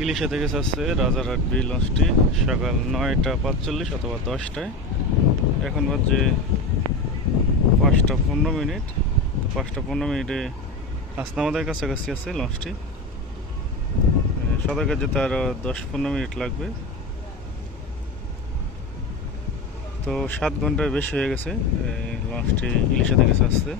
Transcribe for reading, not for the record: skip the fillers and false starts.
ইলিশা থেকে আসছে রাজারহাট বি লঞ্চটি সকাল 9টা 45 অথবা 10টায়। এখন বাজে 5টা 15 মিনিট। তো 5টা 15 মিনিটে হাসনাবাদের কাছাকাছি আছে লঞ্চটি। সদরঘাট যেতে আরও 10-15 মিনিট লাগবে। তো 7 ঘন্টার বেশি হয়ে গেছে লঞ্চটি ইলিশা থেকে আসছে।